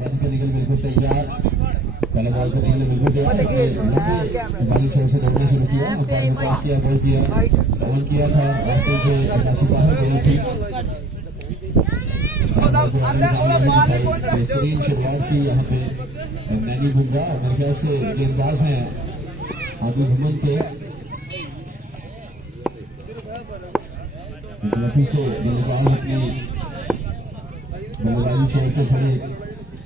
बस के निकल बिल्कुल तैयार, पहले बॉल को निकले बिल्कुल तैयार, बाली छोर से दौड़ना शुरू किया, अंपायर ने पास किया, गोल किया, सवाल किया था और फिर से नासिबा है गोल की बेहतरीन शुरुआत की यहाँ पे नैनी बुमराह, मेरे ख्याल से गेंदबाज हैं आदि घुमन के, गलती से गेंदबाज अपनी बल्लेबाजी छोड़ के खड़े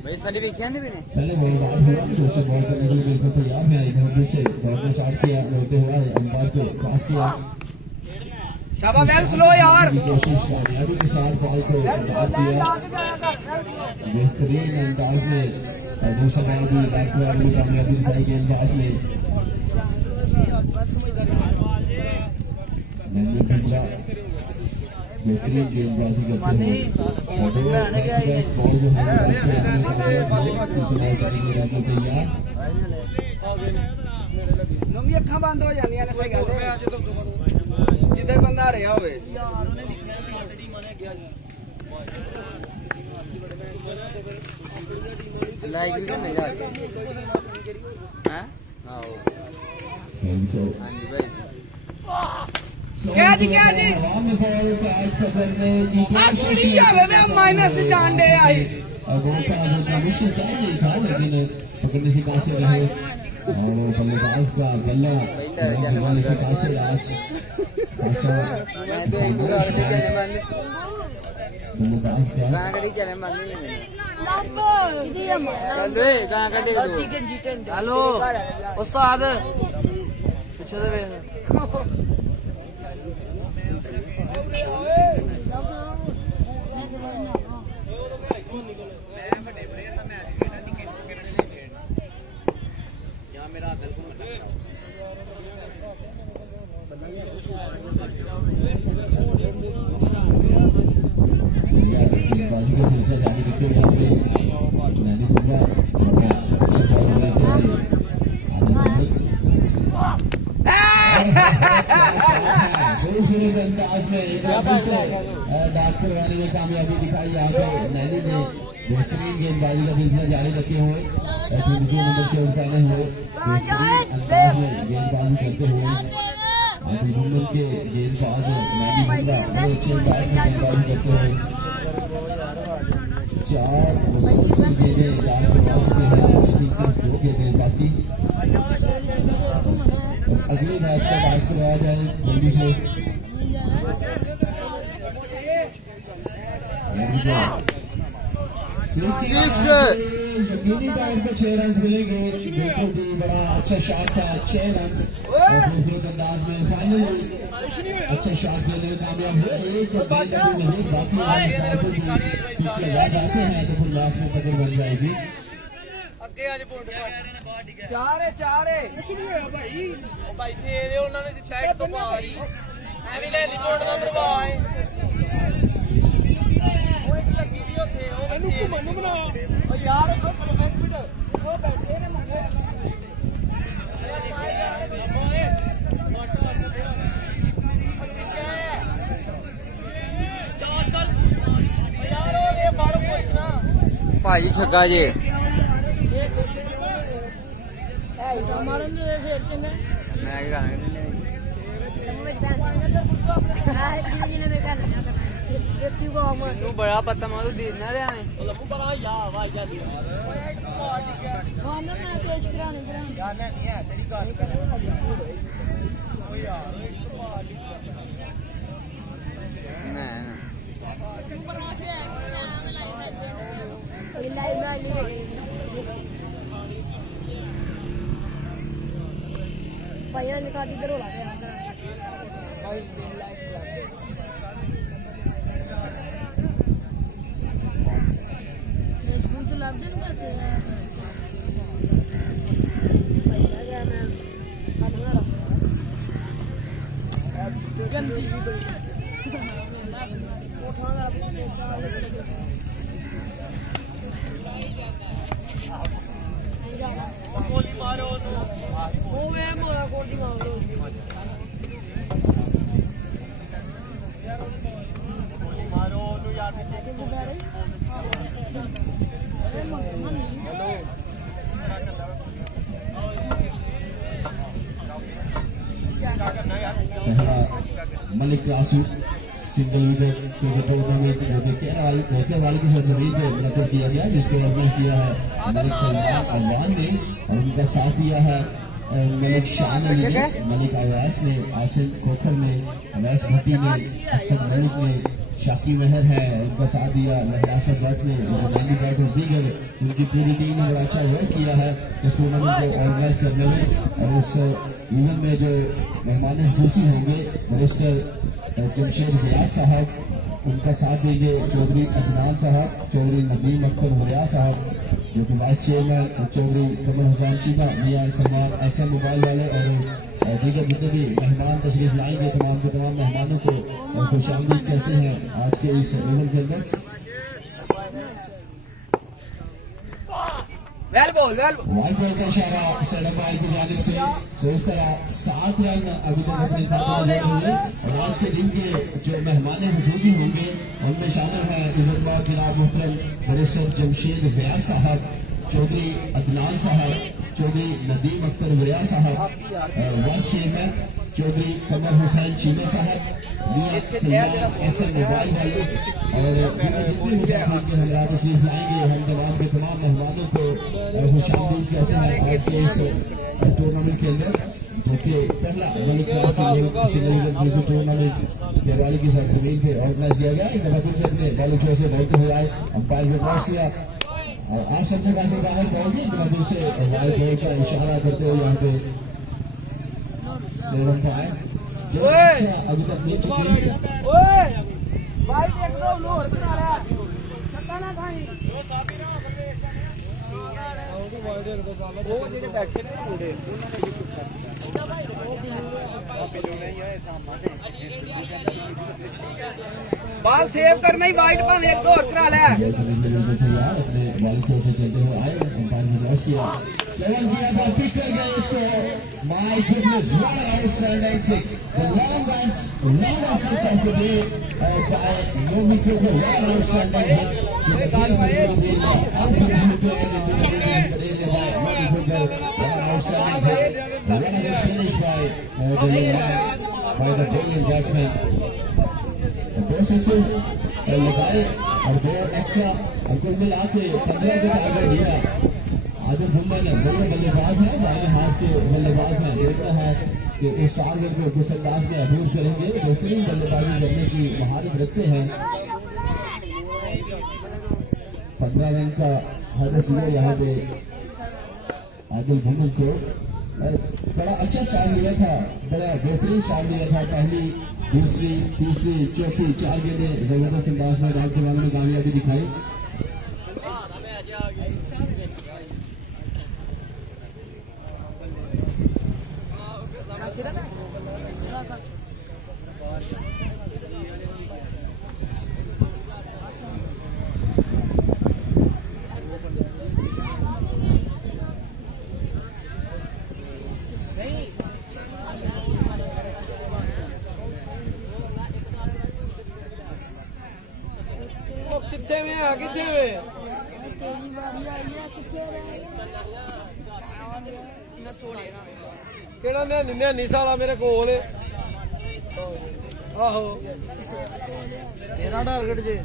पहले बॉलबाज हुआ, दूसरे बॉल करने के लिए बिल्कुल तैयार है, इधर से दौड़ना स्टार्ट किया, रोते हुए अंपायर को पास किया, शाबाश स्लो यार, कोशिश कामयाबी के साथ बॉल को काट दिया बेहतरीन अंदाज में, और दूसरा बॉल भी बैक वाले में कामयाबी दिखाई गेंदबाज ने, नैनी बुमराह बेहतरीन गेंदबाजी करते हैं, बॉल जो है अखा बंद हो जानिया ने सही गल जिदे बंदा रहा होवे लाइक भी करने जा हैं आओ हां जी भाई क्या जी कुड़ी यार दे माइनस जान दे आई गोल का आगे मुश्किल नहीं था, लेकिन पकड़ने से कासे रहे और बल्लेबाज का गला बल्ले से कासे आज मैं तो एक दूर और चले मान बल्लेबाज का गांगड़ी चले मान लापो दिया मार रे गांगड़ी दो हेलो उस्ताद पीछे दे गेंदबाजी का सिलसिला जारी रखते हुए यहाँ पे नैनी बुमराह खूबसूरत अंदाज में एक बार से दाग करवाने में कामयाबी दिखाई, यहाँ पे नैनी ने बेहतरीन गेंदबाजी का सिलसिला जारी रखे हुए, नंबर से उठाने हुए बेहतरीन अंदाज में गेंदबाजी करते हुए आदि घुमन के गेंदबाज नैनी बुमराह बड़े अच्छे अंदाज में गेंदबाजी करते हुए 4 गेंदें दाग करवा चुके हैं, लेकिन सिर्फ 2 गेंदें बाकी, अगले मैच का मैच करवाया जाए जल्दी से, यकीनी तौर पर 6 रन मिलेंगे, बिल्कुल जी बड़ा अच्छा शॉट था, 6 रन खूबसूरत अंदाज में फाइनली अच्छा शॉट खेलने में कामयाब हुए, एक गेंद अभी मजीद बाकी जाते हैं तो फिर लास्ट में पकड़ बन जाएगी, चार है कुछ नहीं होया भाई ओ भाई छे ਉਹਨਾਂ ਨੇ ਸ਼ਾਇਦ ਤੋਂ ਮਾਰੀ ਐਵੇਂ ਲੈ ਲਈ ਕੋਡ ਦਾ ਪ੍ਰਭਾਵ ਹੈ ਉਹ ਇੱਕ ਲੱਗੀ ਦੀ ਉੱਥੇ ਉਹ ਇਹਨੂੰ ਘੁੰਮਣ ਨੂੰ ਬਣਾ ਓ ਯਾਰ ਉਹ ਇੱਕ ਮਿੰਟ ਉਹ ਬੈਠੇ ਨੇ ਮੁੰਡੇ ਭਾਈ ਛੱਗਾ ਜੀ मारन दे फिर चंगा मैं ही गाना नहीं तू बड़ा पत्ता मारो दे ना रे हमें लम्बू बड़ा या वाह या हां मैं पेश कराने यार नहीं है तेरी गाल ओ यार ना लाइव भाइयों ने कहा इधर हो रहा है स्कूल तो लाभ दे ना पैसे गंदी गोली मारो वो मैं मोरा कोड दी मारो गोली मारो तो यार पीछे के बैठे मलिक क्रासू सिंगल विकेट क्रिकेट टूर्नामेंट होके वाली की सरजमीन पे मुनक़िद किया गया, जिसको ऑर्गेनाइज किया है मलिक सलमान अवान ने और उनका साथ दिया है मलिक शान अली ने, मलिक अयास ने, आसिम खोखर ने, अवैस भट्टी ने, हसन मलिक ने, शाकी महर है उनका साथ दिया, लहरासत भट्ट ने, जमानी भट्ट और दीगर उनकी पूरी टीम ने बड़ा अच्छा वर्क किया है इस टूर्नामेंट को ऑर्गेनाइज करने में। और इस इवेंट में जो मेहमान खुसूसी होंगे मिनिस्टर जमशेद व्यास साहब, उनका साथ देंगे चौधरी अदनान साहब, चौधरी नदीम अख्तर हुरिया साहब जो कि वाइस चेयरमैन, चौधरी कमर हुसैन चीमा, मियां सलमान एसएम मोबाइल वाले और दीगर जितने भी मेहमान तशरीफ लाएंगे तमाम के तमाम मेहमानों को खुशामदीद करते हैं आज के इस इवेंट के अंदर। वाइट बॉल का इशारा सैलम भाई की जानिब से, तो इस तरह 7 रन अभी तक अपने खाते हुए और आज के दिन के जो मेहमान खुसूसी होंगे उनमें शामिल है इज्जतमार जनाब मुहतरम मिनिस्टर जमशेद व्यास साहब, चौधरी अदनान साहब, चौधरी नदीम अख्तर हुरिया साहब, वाइस चेयरमैन चौधरी कमर हुसैन चीमा साहब, मियां सलमान एसएम मोबाइल वाले और जितने भी हमरा तशरीफ लाएंगे हम तमाम के तमाम मेहमानों को खुशामदीद कहते हैं आज के इस टूर्नामेंट के अंदर, जो कि पहला मलिक क्रिकेट टूर्नामेंट के हवाले की सरजमीन पे ऑर्गेनाइज किया गया। एक दफा फिर से अपने बॉलिंग शो से बोलते हुए आए, अंपायर को क्रॉस किया और आप सबसे खासे बाहर पहुंचे, एक दफा फिर से वाइट बॉल का इशारा करते हुए यहाँ पे स्टेडियम पर आए। अभी तक नहीं चुके बाल सेव करना ही वाइट भावे एक दो और करा ले अपने बॉलिंग शो से चलते हुए आए, अंपायर ने क्रॉस किया, सेवन किया था, पिक कर गए इसको। My goodness, what an outstanding six! The long six of the day by Yomi Koko, what an outstanding hit! What an outstanding hit by what a good finish by the brilliant batsman. दो sixes लगाए और 2 extra और कुल मिला के 15 का target दिया। आदिल बुम्मन बड़े बल्लेबाज हैं, दाएं हाथ के बल्लेबाज हैं, देखता है कि इस टारगेट को किस अंदाज में अबूर करेंगे, बेहतरीन बल्लेबाजी करने की महारत रखते हैं। 15 रन का हदफ दिया यहाँ पे आदिल बुम्मन को, बड़ा अच्छा शॉट लिया था, बड़ा बेहतरीन शॉट लिया था। पहली, दूसरी, तीसरी, चौथी 4 गेंदें जबरदस्त अंदाज में डाल के वालों ने कामयाबी दिखाई। कितने में आ कितने में तेरी बारी आई है कितने रहे केड़ा ने नी साला मेरे कोल आहो तेरा टारगेट जे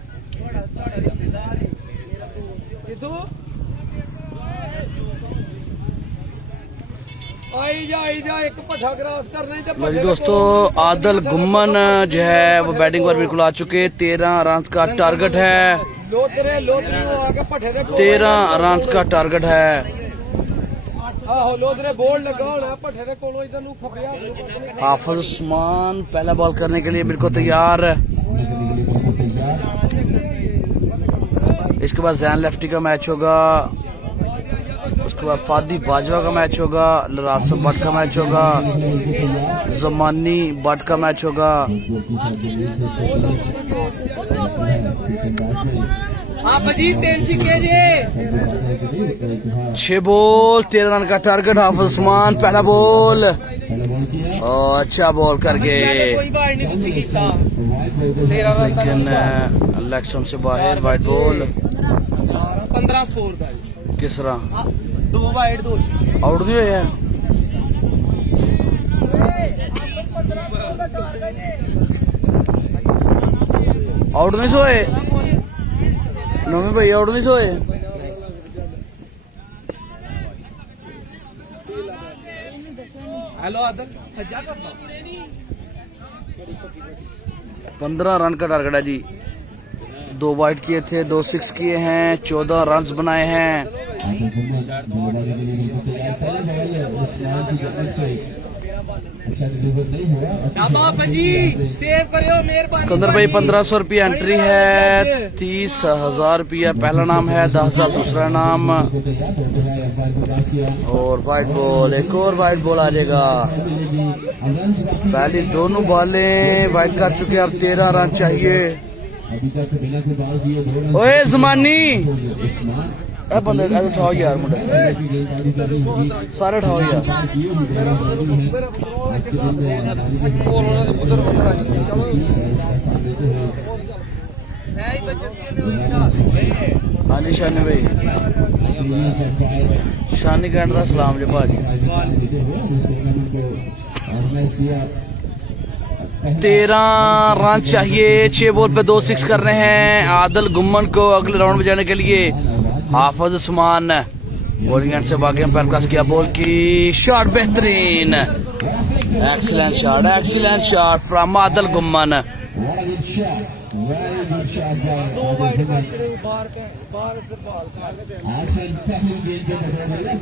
कितू आई जा एक पट्ठा क्रॉस करना ही तो। जी दोस्तों, आदिल गुम्मन जो है वो बैटिंग पर बिल्कुल आ चुके। 13 रन का टारगेट है, 13 रन का टारगेट है। हाफिज उस्मान पहला बॉल करने के लिए बिल्कुल तैयार। इसके बाद जैन लेफ्टी का मैच होगा, उसके बाद फादी बाजवा का मैच होगा, लरासत भट्ट का मैच होगा, जमानी भट्ट का मैच होगा। आप अजीत 6 बॉल 13 रन का टारगेट। हाफिज उस्मान पहला बॉल और अच्छा बॉल कर गए, लेकिन इलेक्शन से बाहर। वाइट बॉल 15 स्कोर का किस तरह 2 वाइड 2 आउट भी हुए हैं। आउट नहीं सोए नोमी भाई, आउट नहीं सोए। हेलो आदत सज्जा कर 15 रन का टारगेट है जी। 2 वाइड किए थे, 2 6 किए हैं, 14 रन बनाए हैं। सेव करियो मेहरबानी। सिकंदर भाई 1500 रुपया एंट्री है, 30,000 रुपया पहला नाम है, 10,000 दूसरा नाम। और वाइट बॉल, एक और वाइट बॉल आ जाएगा। पहली दोनों बॉलें वाइट कर चुके, अब 13 रन चाहिए। ओए जमानी ए बंदे ऐसे उठाओ यार, मुंडे सारे उठाओ यार। हाँ जी शानी भाई, शानी कहने का सलाम जी भाजी। 13 रन चाहिए, 6 बॉल पे 2 6 कर रहे हैं आदिल गुम्मन को अगले राउंड में जाने के लिए। हाफिज उस्मान बॉलिंग एंड से बाकी पैर क्रॉस किया, बॉल की शॉट बेहतरीन, excellent shot from Adil Gumman.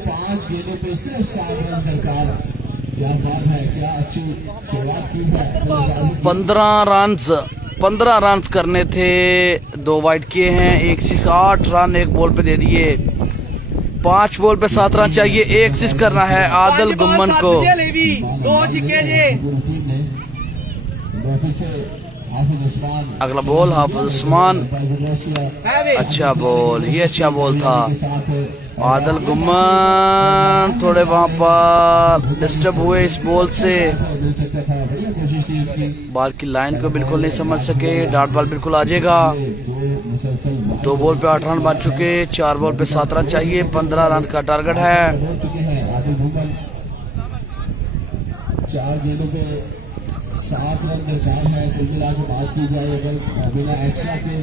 पांच गेंदों पे सिर्फ 7 रन दरकार। क्या बात है, क्या अच्छी शुरुआत की है। 15 रन करने थे, 2 वाइड किए हैं, 1 6 8 रन एक बॉल पे दे दिए। 5 बॉल पे 7 रन चाहिए, 1 6 करना है आदिल गुम्मन को। 2 छिक्के जी। अगला बॉल हाफिज उस्मान, अच्छा बॉल, ये अच्छा बॉल था। आदिल गुम्मन थोड़े वहां पर डिस्टर्ब हुए इस बॉल से, बॉल की लाइन को बिल्कुल नहीं समझ सके। डॉट बॉल बिल्कुल आ जाएगा। 2 बॉल पे 8 रन बन चुके, 4 बॉल पे 7 रन चाहिए, 15 रन का टारगेट है। 4 गेंदों पे 7 रन दरकार है। कुल मिला के बात की जाए अगर बिना एक्स्ट्रा के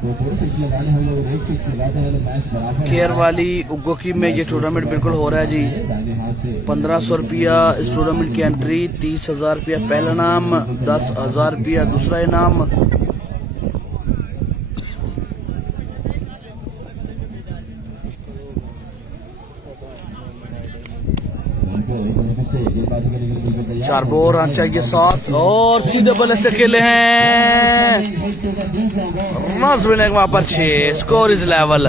2 6 लगाने हम लोग 1 6 लगाते हैं तो मैच बराबर। केयर वाली उगोकी में ये टूर्नामेंट बिल्कुल हो रहा है जी। 1500 रुपया इस टूर्नामेंट की एंट्री, 30,000 रुपया पहला नाम, 10,000 रुपया दूसरा इनाम। चार बोर रन चाहिए 7 और सीधे बल्ले से खेले हैं, रन मिलेंगे वहां पर 6। Score is level.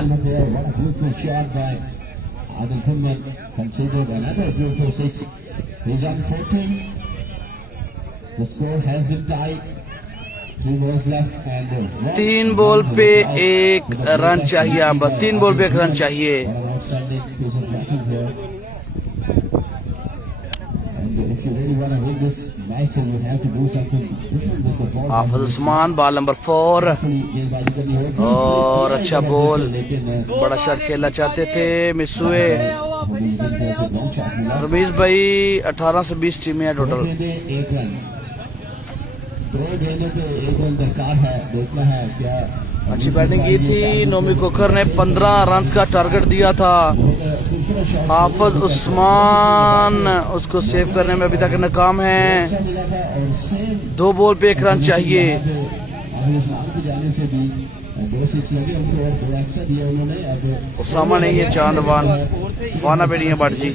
तीन बॉल पे 1 रन चाहिए, अब 3 बॉल पे 1 रन चाहिए। हाफिज उस्मान बॉल नंबर 4 और अच्छा बॉल, बड़ा शॉट खेलना चाहते थे, मिस हुए। रमीज भाई 18 से 20 टीमें हैं टोटल। 2 गेंदों पे 1 रन दरकार है, देखना है क्या। अच्छी बैटिंग की थी नोमी कोकर ने, 15 रन का टारगेट दिया था। हाफिज उस्मान उसको सेव करने में अभी तक नाकाम है। 2 बॉल पे 1 रन चाहिए। उसामा नहीं है, चांदवान फाना पे नहीं है बाट जी।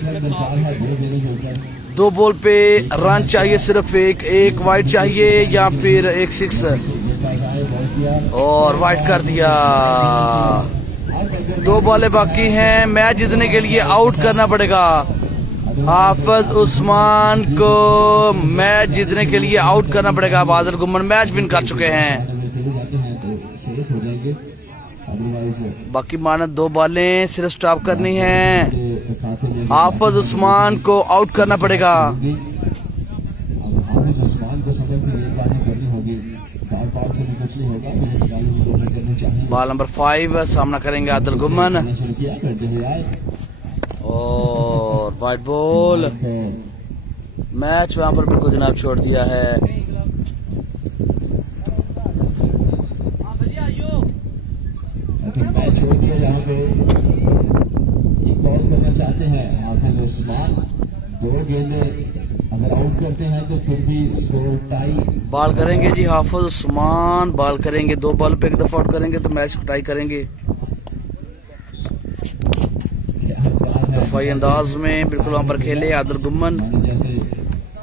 2 बॉल पे रन चाहिए, सिर्फ 1 वाइड चाहिए या फिर 1 6 और वाइड कर दिया। 2 बॉलें बाकी हैं, मैच जीतने के लिए आउट करना पड़ेगा। हाफिज उस्मान को मैच जीतने के लिए आउट करना पड़ेगा। आदिल गुम्मन मैच विन कर चुके हैं। बाकी माना 2 बॉलें सिर्फ स्टॉप करनी है। हाफिज उस्मान को आउट करना पड़ेगा। बॉल नंबर 5 सामना करेंगे आदिल गुम्मन और वाइट बॉल। मैच वहां पर बिल्कुल जनाब छोड़ दिया है। लेकिन मैच छोड़ दिया। यहाँ पे एक बॉल करना चाहते हैं हाफिज उस्मान। 2 गेंदे अगर आउट करते हैं तो फिर भी स्कोर टाई। बॉल करेंगे जी हाफिज उस्मान, बॉल करेंगे 2 बॉल पे 1 दफा आउट करेंगे तो मैच टाई करेंगे। दफाई अंदाज में बिल्कुल वहां पर खेले आदिल गुम्मन। जैसे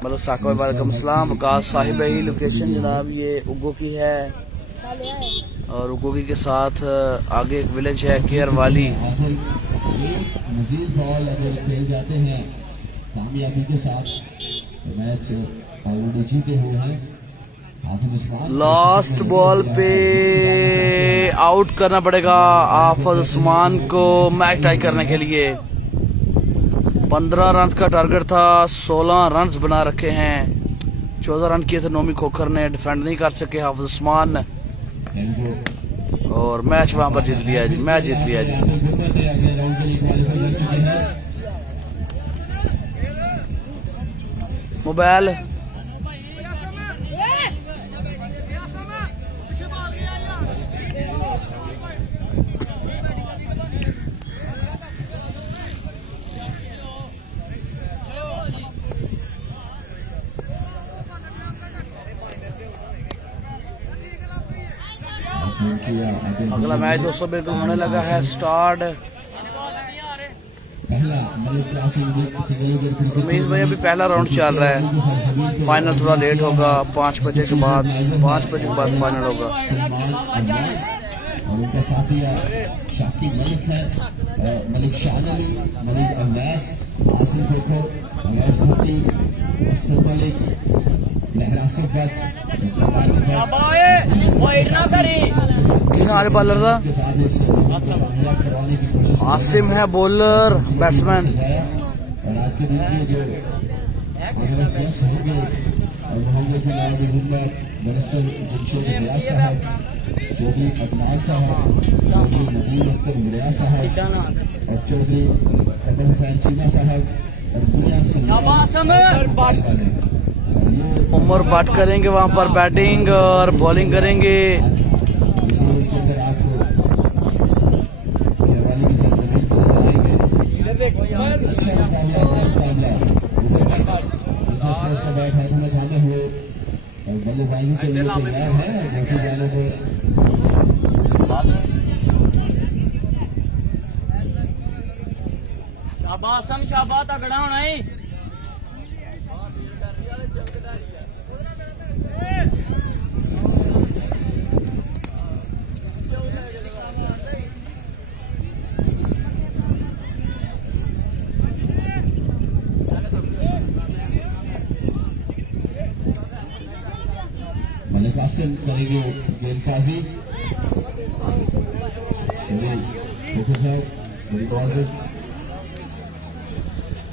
मतलब साकब वालेकुम सलाम। वकास साहिब ही लोकेशन जनाब ये उगो की है और उगोगी के साथ आगे एक विलेज है केयर वाली। आदिल एक मजीद बॉल अगर खेल जाते हैं कामयाबी के साथ तो मैच ऑलरेडी जीते हुए हैं हाफिज उस्मान। लास्ट बॉल पे आउट करना पड़ेगा हाफिज उस्मान को मैच टाई करने के लिए। 15 रन का टारगेट था, 16 रन बना रखे हैं। 14 रन किए थे नोमी खोखर ने, डिफेंड नहीं कर सके हाफिज उस्मान और मैच वहां पर जीत लिया जी, मैच जीत लिया जी। मोबाइल अगला मैच दोस्तों बिल्कुल होने लगा है स्टार्ट। उमेश भाई अभी पहला राउंड चल रहा है, फाइनल थोड़ा लेट होगा। 5 बजे के बाद फाइनल होगा। और उनका साथिया शाकिब मलिक है, मलिक शानवी, मलिक अवैस, आसिफ खोखर, अवैस भट्टी, असद मलिक, लहरा सिफत, किनारे बॉलर था आसिम है बॉलर बैट्समैन। और आज के दिन के जो गेस्ट होंगे मोहम्मद जनाब जिम्मत, मिनिस्टर जमशेद रियाज साहब, चौधरी अदनान साहब, चौधरी नदीम अख्तर मुरिया साहब और चौधरी कदर हुसैन चीना साहब और दुनिया उमर बाट करेंगे वहां पर बैटिंग और बॉलिंग करेंगे। इसी के अंदर आपको हवाले की सरजमीन पर नजर आएंगे। अच्छा मुकाबला का बैट हाथों में थामे हुए और बल्लेबाजी के लिए तैयार है। दूसरी जाने पर शाबाश तगड़ा होना है। मलिक आसिम करेंगे गेंदबाजी।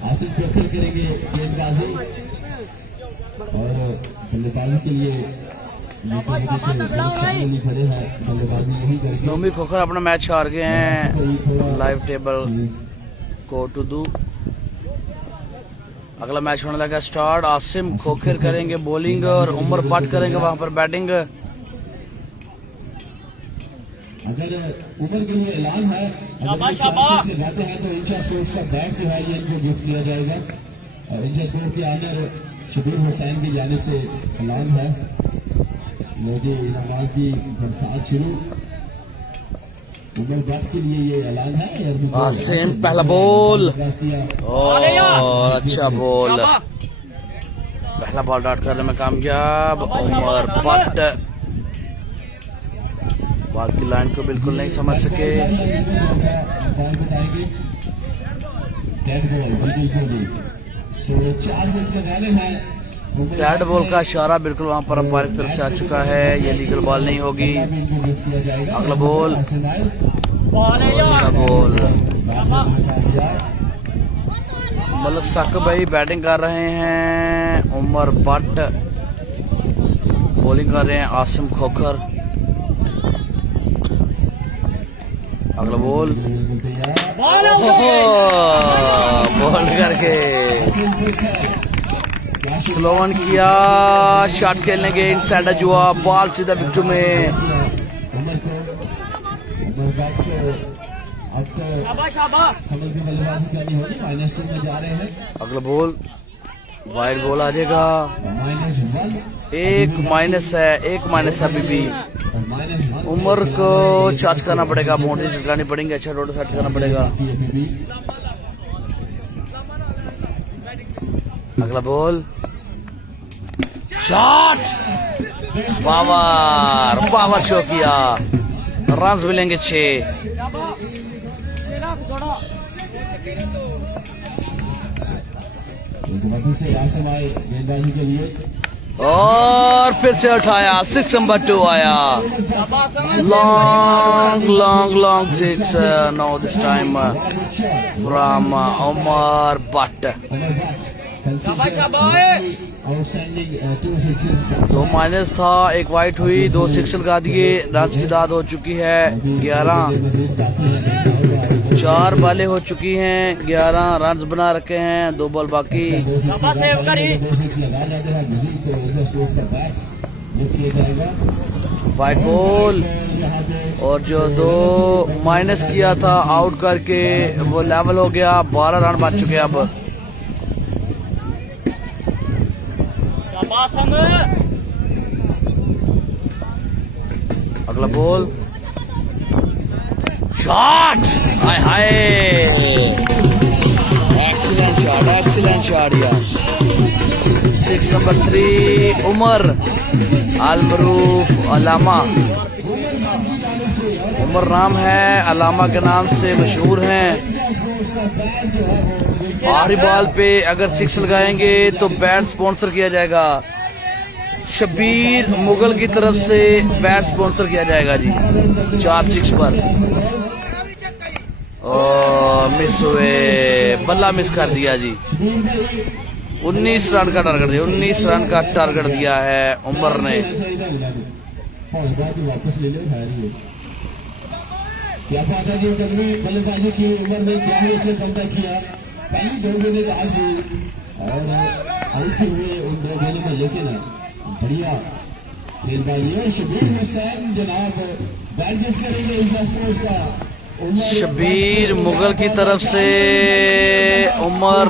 आसिफ खोखर करेंगे गेंदबाजी और बल्लेबाजी के लिए खड़े हैं। बल्लेबाजी यही करेंगे। नोमी खोखर अपना मैच हार गए हैं। लाइव टेबल को टू डू। अगला मैच होने लगा स्टार्ट। आसिम खोखर करेंगे बॉलिंग और उमर बट करेंगे वहां पर बैटिंग। अगर उमर के लिए ऐलान है, अगर से जाते हैं तो इंचा स्पोर्ट्स का बैट जो है ये इनको गिफ्ट किया जाएगा। और इंचा स्पोर्ट्स के आनर शबीर हुसैन की जानिब से ऐलान है। मोदी इनामात की बरसात शुरू। उमर बट के लिए ये ऐलान है। आसिम पहला बॉल और अच्छा बॉल, पहला बॉल डॉट करने में कामयाब। उमर बट बॉल की लाइन को बिल्कुल नहीं समझ सके। डेड बॉल का इशारा बिल्कुल वहां पर अंपायर की तरफ से आ चुका है। ये लीगल बॉल नहीं होगी। अगला बॉल, अच्छा बॉल। मलिक साकिब भाई बैटिंग कर रहे हैं। उमर बट बॉलिंग कर रहे हैं। आसिम खोखर। अगला बॉल, बॉल करके स्लोवन किया। शॉट खेलने के इनसाइड जुआ, बॉल सीधा विकेट में। समझ की बल्लेबाजी करनी होगी। -2 में जा रहे हैं। अगला बॉल वाइड बॉल आ जाएगा। -1 एक माइनस है अभी भी। और -1 उमर को चार्ज करना पड़ेगा, बाउंड्री चलानी पड़ेंगे, अच्छा रोड सेट करना पड़ेगा। अगला बॉल शॉट, पावर शो किया, रन मिलेंगे 6। से आसम आए गेंदबाजी के लिए और फिर से उठाया, 6 नंबर 2 आया। Long 6 no this time from Umar Butt. Outstanding 2 sixes. 2 minus था, 1 वाइट हुई, 2 6 लगा दिए। रन की दाद हो चुकी है 11। 4 बालें हो चुकी हैं, 11 रन बना रखे हैं, 2 बॉल बाकी। वाइट बॉल और जो 2 माइनस किया था आउट करके वो लेवल हो गया, 12 रन बच चुके अब। अगला बॉल शॉट, हाय एक्सीलेंट शॉट या 6 नंबर 3 उमर अलमरूफ अलामा। उमर नाम है, अलामा के नाम से मशहूर हैं। आखिरी बॉल पे अगर 6 लगाएंगे तो बैट स्पॉन्सर किया जाएगा, शबीर मुगल की तरफ से बैट स्पॉन्सर किया जाएगा जी 4 6 पर। मिस हुए, बल्ला मिस कर दिया जी। 19 रन का टारगेट दिया, 19 रन का टारगेट दिया है उमर ने। क्या बात है जी, बल्लेबाजी की उमर ने क्या ही अच्छे कम किया। पहली 2 गेंदें आज हुई और आउट हुए उन 2 गेंदों में, लेकिन बढ़िया गेंदबाजी है। शबीर हुसैन जनाब बैट गिफ्ट करेंगे इंडिया स्पोर्ट्स का। शबीर मुगल की तरफ से उमर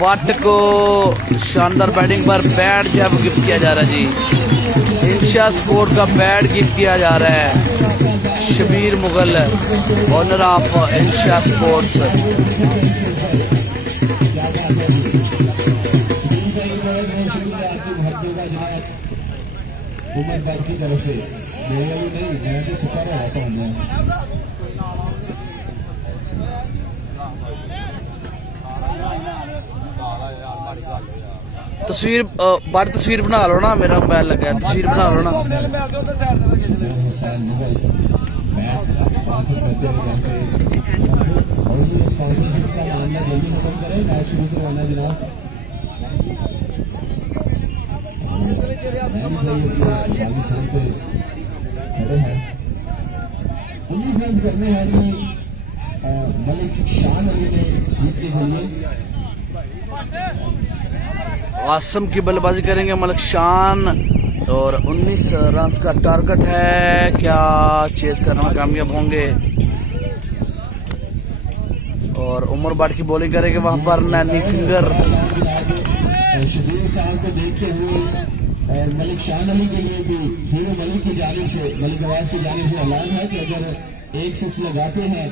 बट को शानदार बैटिंग पर बैट जो है वो गिफ्ट किया जा रहा है जी। इंडिया स्पोर्ट का बैट गिफ्ट किया जा रहा है Shabir Mughal, owner of India sports. Umar Butt की तरफ से मैं तो सुपर रहता हूँ। तस्वीर बड़ी तस्वीर बना लो ना, मेरा मोबाइल लगा है, तस्वीर बना लो ना। हुसैन मुगल बैट स्पॉन्सर करते हुए जाते और ये स्पॉन्सरशिप का मामला जल्दी खत्म करें, मैच शुरू करवाना जनाब। खान पे खड़े हैं, 19 रन करने हैं कि मलिक शान अली ने जीतने के लिए। आसम की बल्लेबाजी करेंगे मलिक शान और 19 रन का टारगेट है। क्या चेस करने में कामयाब होंगे? और उमर बाट की बॉलिंग करेंगे वहां पर नैनी फिंगर। शबीर साहब को देखते हुए मलिक शान अली के लिए भी हीरो मलिक की जानिब से, मलिक नवाज की जानिब से ऐलान है कि अगर 1 6 लगाते हैं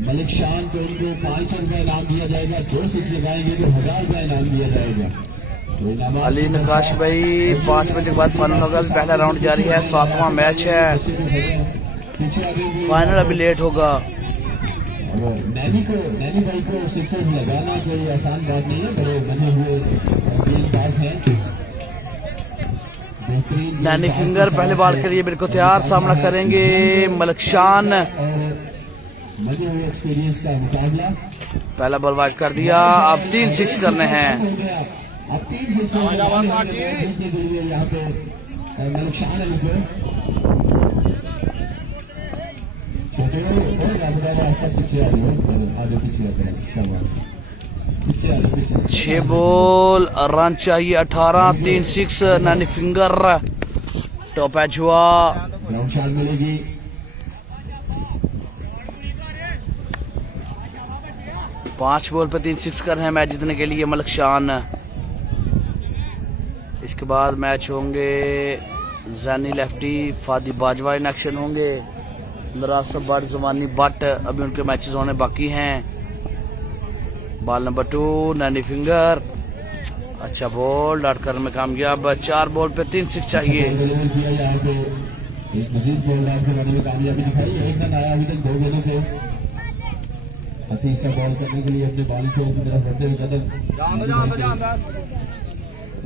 मलिक शान तो उनको 500 रुपया इनाम दिया जाएगा, 2 6 लगाएंगे तो 1000 रुपया इनाम दिया जाएगा। अली नकाश भाई 5 बजे के बाद फाइनल होगा, पहला राउंड जारी है, 7वां मैच है, फाइनल अभी लेट होगा। नैनी भाई को 6 लगाना कोई आसान बात नहीं है, बड़े बने हुए गेंदबाज हैं। नैनी फिंगर पहले बार के लिए बिल्कुल तैयार, सामना करेंगे मलिक शान। मजे हुए एक्सपीरियंस का मुकाबला। पहला बॉल वाइड कर दिया, अब 3 6 करने हैं। अब 3 6 यहाँ पे मलिक शान अली को छोटे पीछे आगे पीछे 6 बॉल रन चाहिए 18, 3 6 नैनी फिंगर। टॉप एच हुआ, ग्राउंड शॉट मिलेगी। 5 बॉल पे 3 6 कर रहे हैं मैच जीतने के लिए मलिक शान। इसके बाद मैच होंगे जैनी लेफ्टी फादी बाजवा इन एक्शन होंगे। नरासब बट जमानी बट अभी उनके मैचेस होने बाकी हैं। बॉल नंबर 2 नैनी फिंगर, अच्छा बॉल डॉट करने में कामयाब। 4 बॉल पे 3 6 चाहिए। एक मजीद बॉल डॉट करने में कामयाबी दिखाई। एक रन आया अभी तक 2 गेंदों पे। तीसरा बॉल करने के लिए अपने बॉल की तरफ बढ़ते हुए कदम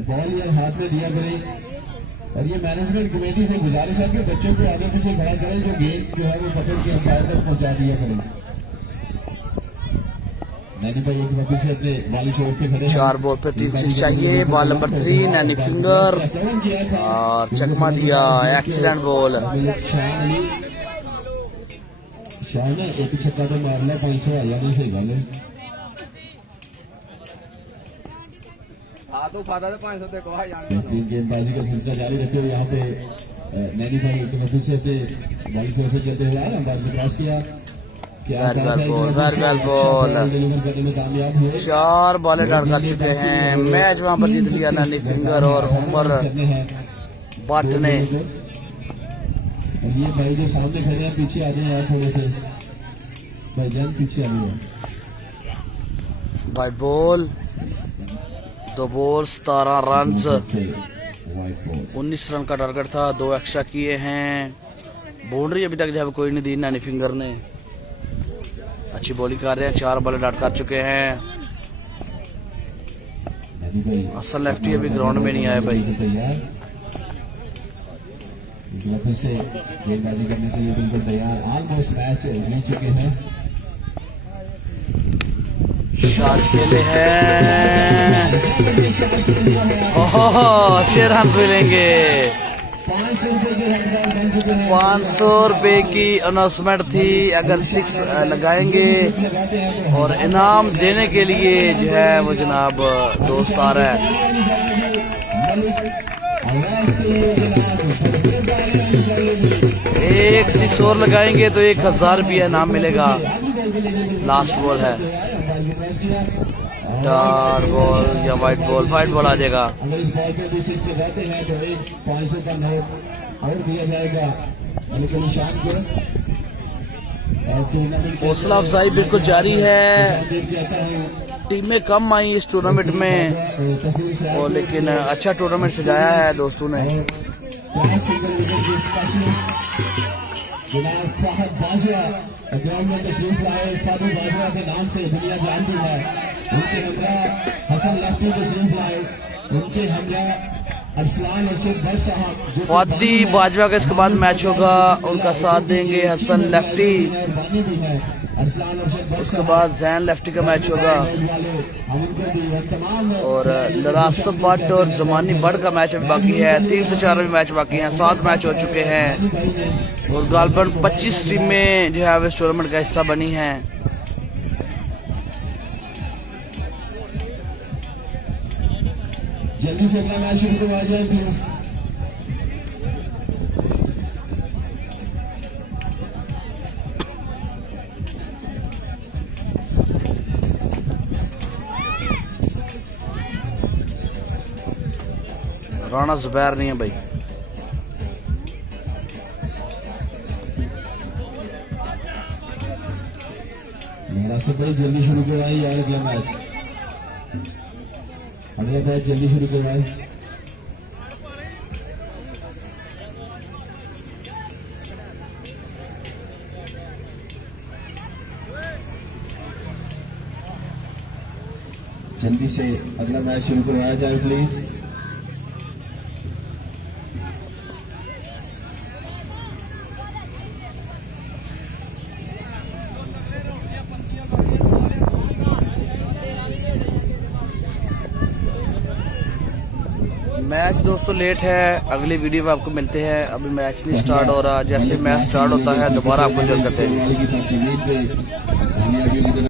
बॉल यार हाथ में दिया करें। और ये मैनेजमेंट कमेटी से गुजारिश है कि बच्चों को आगे पीछे खड़ा करें, जो गेंद जो है वो पकड़ के अंपायर तक पहुंचा दिया करें। नैनी भाई एक बार फिर से अपने बॉल छोड़ के खड़े। 4 बॉल पे 3 6 चाहिए। बॉल नंबर 3 नैनी फिंगर और चकमा दिया, एक्सीलेंट बॉल। शाह ने एक छक्का तो मारना 500 आ जाने से गल है। गेंदबाजी का सिलसिला जारी रखते हुए यहाँ पे नैनी भाई एक बार फिर से अपने बॉल की ओर से चलते हुए आए, अंपायर ने क्रॉस किया। कामयाब हुए। 4 बॉलें डाल कर चुके हैं। मैच वहां पर जीत लिया नैनी फिंगर और उमर बट ने। और ये भाई जो सामने खड़े हैं पीछे आ जाए यार, थोड़े से भाईजान पीछे आ जाए। White ball 2 ball 17 run, 19 run का टारगेट था, 2 एक्स्ट्रा किए हैं। बाउंड्री अभी तक जो है कोई नहीं दी नैनी फिंगर ने। अच्छी बॉलिंग कर रहे हैं। 4 बॉलें डाट कर चुके हैं। असल लेफ्टी अभी ग्राउंड में नहीं आए भाई। फिर से गेंदबाजी करने के लिए बिल्कुल तैयार। ऑलमोस्ट मैच जीत चुके हैं। शॉट खेले हैं। ओहो 6 रन मिलेंगे। 500 रुपए की अनाउंसमेंट थी। अगर 6 लगाएंगे और इनाम देने के लिए जो है वो जनाब दोस्त आ रहा है। एक 6 और लगाएंगे तो 1000 रुपया इनाम मिलेगा। लास्ट बॉल है, डॉट बॉल या वाइट बॉल। वाइट बॉल आ जाएगा। अगर इस बॉल पे भी 6 लगाते हैं तो एक 500 का नोट और दिया जाएगा मलिक अली शान को। हौसला अफजाई बिल्कुल जारी है। टीमें कम आई इस टूर्नामेंट में और लेकिन अच्छा टूर्नामेंट सजाया है दोस्तों ने। जनाब फाहद बाजवा ग्राउंड में तशरीफ लाए। फादू बाजवा के नाम से दुनिया जानती है। उनके हमरा हसन लेफ्टी तशरीफ लाए। उनके हमरा अरसलान अर्शद भट्ट साहब। फादी बाजवा का इसके बाद मैच होगा, उनका साथ देंगे हसन लेफ्टी। उसके बाद जैन लेफ्टी का मैच होगा और नरासब बट और जमानी बट का मैच अभी बाकी है। 3 से 4 भी मैच बाकी हैं। 7 मैच हो चुके हैं और गालबन 25 टीमें जो है इस टूर्नामेंट का हिस्सा बनी हैं। जल्दी से अपना मैच शुरू करवा जाए प्लीज। राणा जुबैर नहीं है भाई। नरासब भाई जल्दी शुरू करवाई यार अगला मैच। अगला मैच जल्दी शुरू करवाए। जल्दी से अगला मैच शुरू करवाया जाए प्लीज। मैच दोस्तों लेट है, अगली वीडियो में आपको मिलते हैं। अभी मैच नहीं स्टार्ट हो रहा। जैसे मैच स्टार्ट होता है दोबारा आपको जल्द करते हैं।